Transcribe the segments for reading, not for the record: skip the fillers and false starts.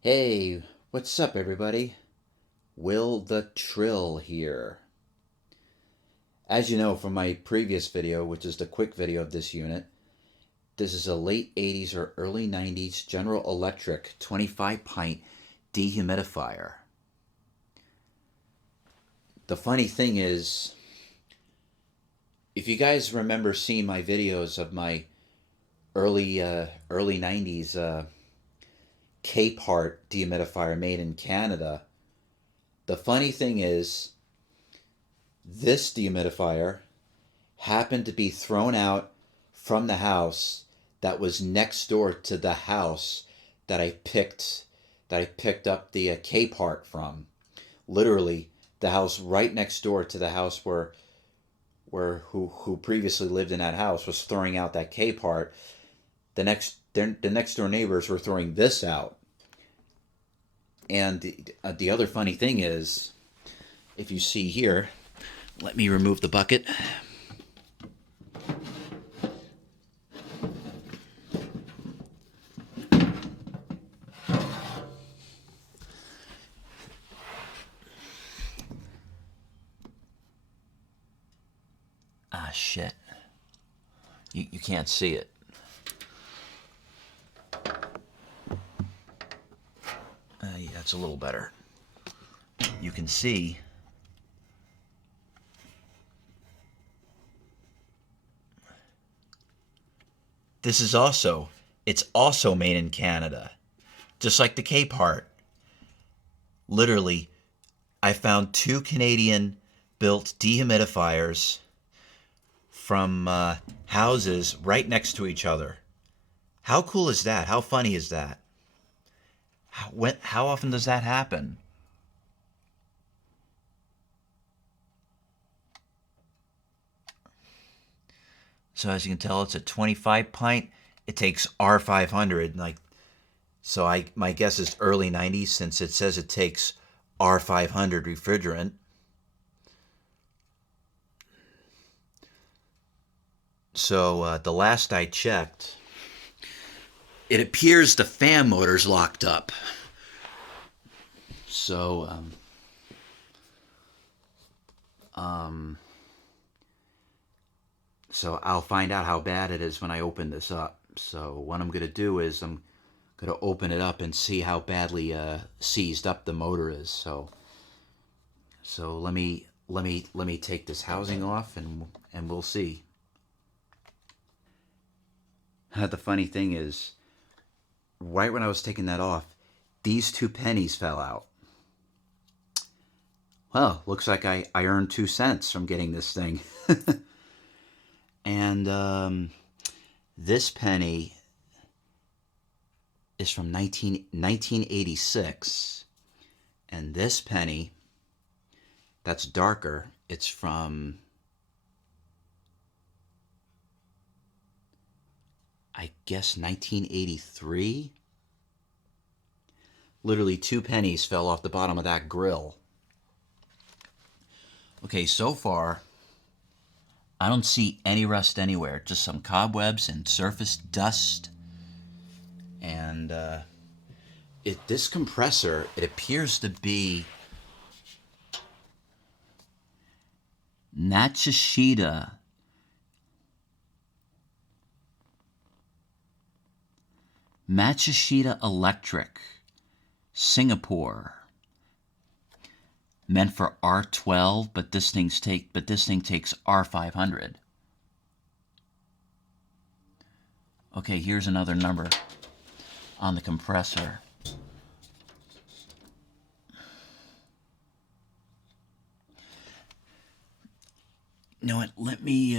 Hey, what's up, everybody? Will the Trill here. As you know from my previous video, which is the quick video of this unit, this is a late 80s or early 90s General Electric 25 pint dehumidifier. The funny thing is, if you guys remember seeing my videos of my early 90s K-part dehumidifier made in Canada, the funny thing is, this dehumidifier happened to be thrown out from the house that was next door to the house that I picked up the K part from. Literally, the house right next door to the house where who previously lived in that house was throwing out that K part. The next door neighbors were throwing this out. And the other funny thing is, if you see here, let me remove the bucket. Ah, shit. You can't see it. Yeah, that's a little better. You can see this is it's also made in Canada, just like the K part. Literally, I found two Canadian built dehumidifiers from houses right next to each other. How cool is that? How funny is that? How often does that happen? So as you can tell, it's a 25 pint. It takes R500. My guess is early 90s, since it says it takes R500 refrigerant. So the last I checked, it appears the fan motor's locked up. So so I'll find out how bad it is when I open this up. So what I'm going to do is I'm going to open it up and see how badly seized up the motor is. So let me take this housing off and we'll see. The funny thing is, right when I was taking that off, these two pennies fell out. Well, looks like I earned 2 cents from getting this thing. And this penny is from 1986. And this penny, that's darker, it's from, I guess, 1983. Literally 2 pennies fell off the bottom of that grill. Okay, so far, I don't see any rust anywhere, just some cobwebs and surface dust. And this compressor, it appears to be Matsushita Electric, Singapore. Meant for R12, but this thing takes R500. Okay, here's another number on the compressor. You know what? Let me.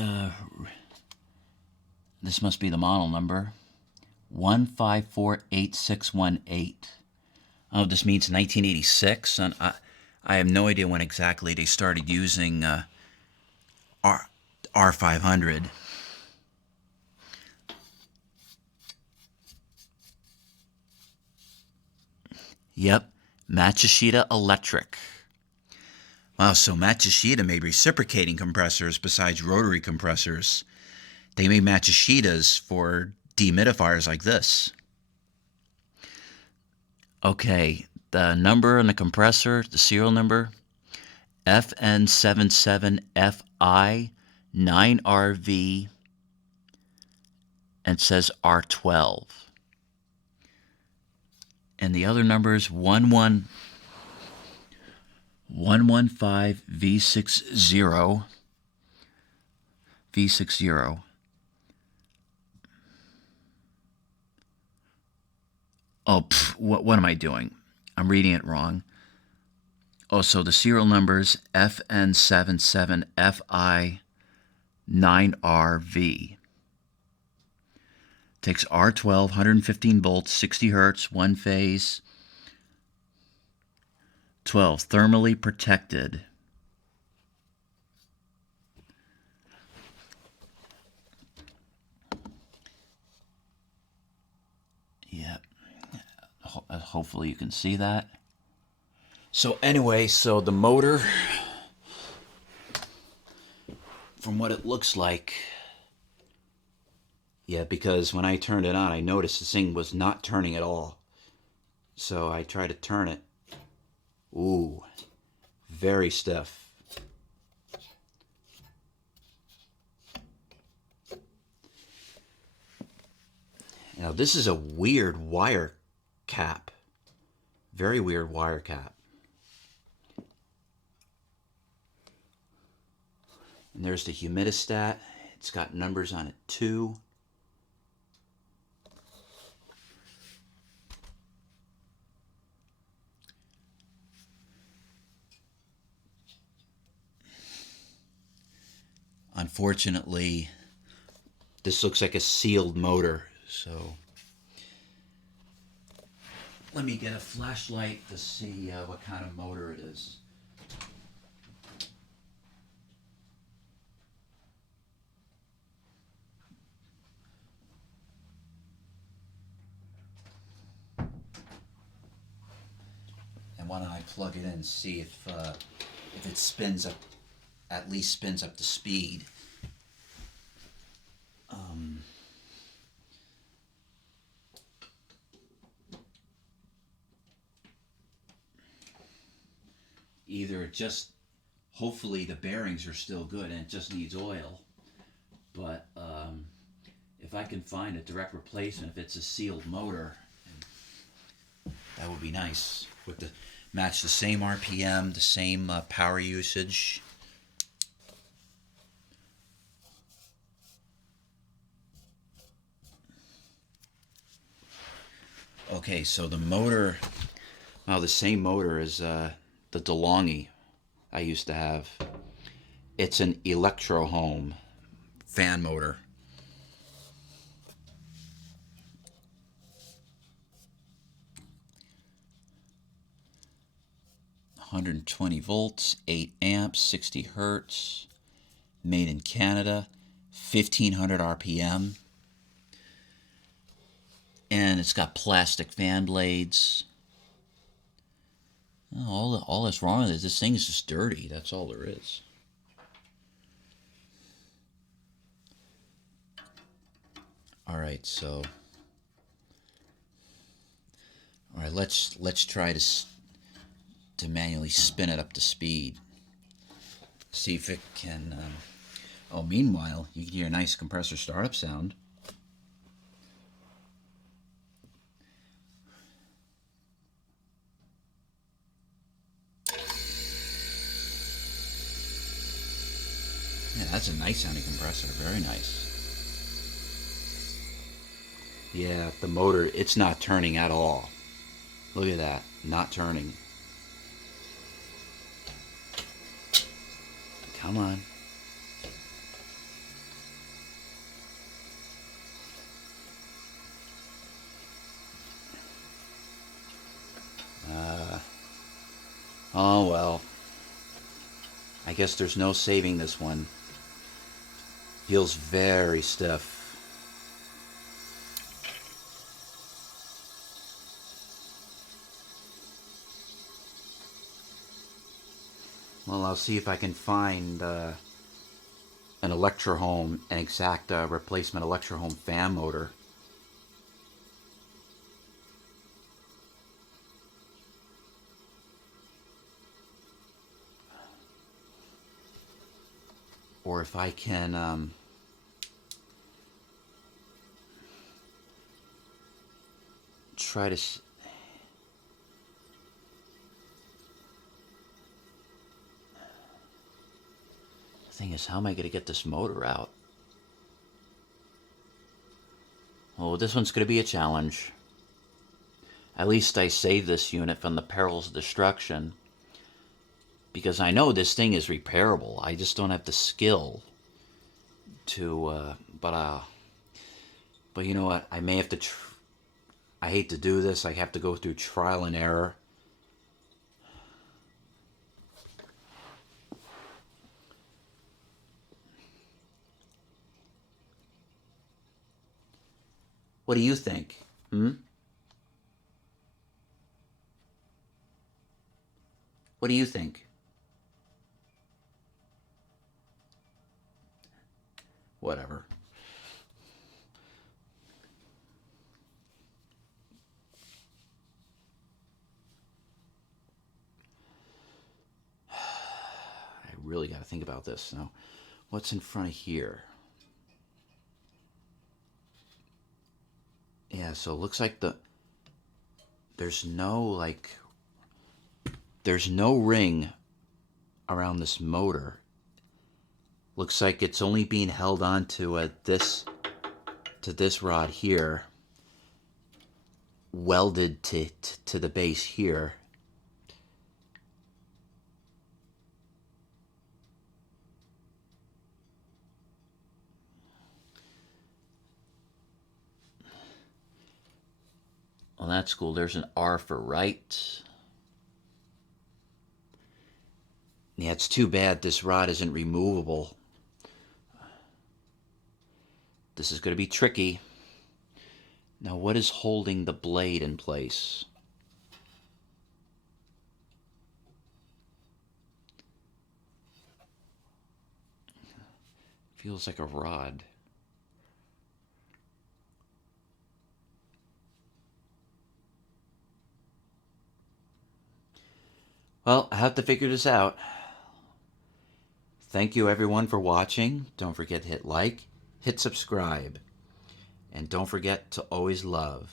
This must be the model number. 1548618. Oh, this means 1986, and I have no idea when exactly they started using R500. Yep, Matsushita Electric. Wow, so Matsushita made reciprocating compressors besides rotary compressors. They made Matsushitas for dehumidifiers like this. Okay, the number on the compressor, the serial number, FN77FI 9RV, and it says R12. And the other numbers, 115V60, V60. Oh, what am I doing? I'm reading it wrong. Oh, so the serial numbers FN77FI 9RV. Takes R12, 115 volts, 60 hertz, one phase, 12, thermally protected. Yep. Hopefully you can see that. So anyway, so the motor, from what it looks like, yeah, because when I turned it on, I noticed this thing was not turning at all. So I tried to turn it. Ooh, very stiff. Now this is a weird wire cap. Very weird wire cap. And there's the Humidistat. It's got numbers on it too. Unfortunately, this looks like a sealed motor, so let me get a flashlight to see what kind of motor it is. And why don't I plug it in and see if it spins up, at least spins up to speed. Either it just, hopefully the bearings are still good and it just needs oil, but if I can find a direct replacement, if it's a sealed motor, that would be nice. With the match the same RPM, the same power usage. Okay, so the motor, well, the same motor as the DeLonghi I used to have. It's an Electro Home fan motor. $120 volts, 8 amps, 60 hertz, made in Canada, 1500 RPM. And it's got plastic fan blades. All that's wrong with it, this thing is just dirty. That's all there is. All right, so let's try to manually spin it up to speed. See if it can. Oh, meanwhile, you can hear a nice compressor startup sound. Yeah, that's a nice sounding compressor. Very nice. Yeah, the motor, it's not turning at all. Look at that. Not turning. Come on. Oh well. I guess there's no saving this one. Feels very stiff. Well, I'll see if I can find an Electro-Home, an exact replacement Electro-Home fan motor. or if I can try to... The thing is, how am I going to get this motor out? Oh, this one's going to be a challenge. At least I saved this unit from the perils of destruction, because I know this thing is repairable. I just don't have the skill to, but you know what? I may have to, I hate to do this. I have to go through trial and error. What do you think? What do you think? Whatever. I really got to think about this. Now, what's in front of here? Yeah, so it looks like there's no ring around this motor. Looks like it's only being held on to this rod here, welded to the base here. Well, that's cool. There's an R for right. Yeah, it's too bad this rod isn't removable. This is going to be tricky. Now, what is holding the blade in place? Feels like a rod. Well, I have to figure this out. Thank you everyone for watching. Don't forget to hit like, hit subscribe, and don't forget to always love.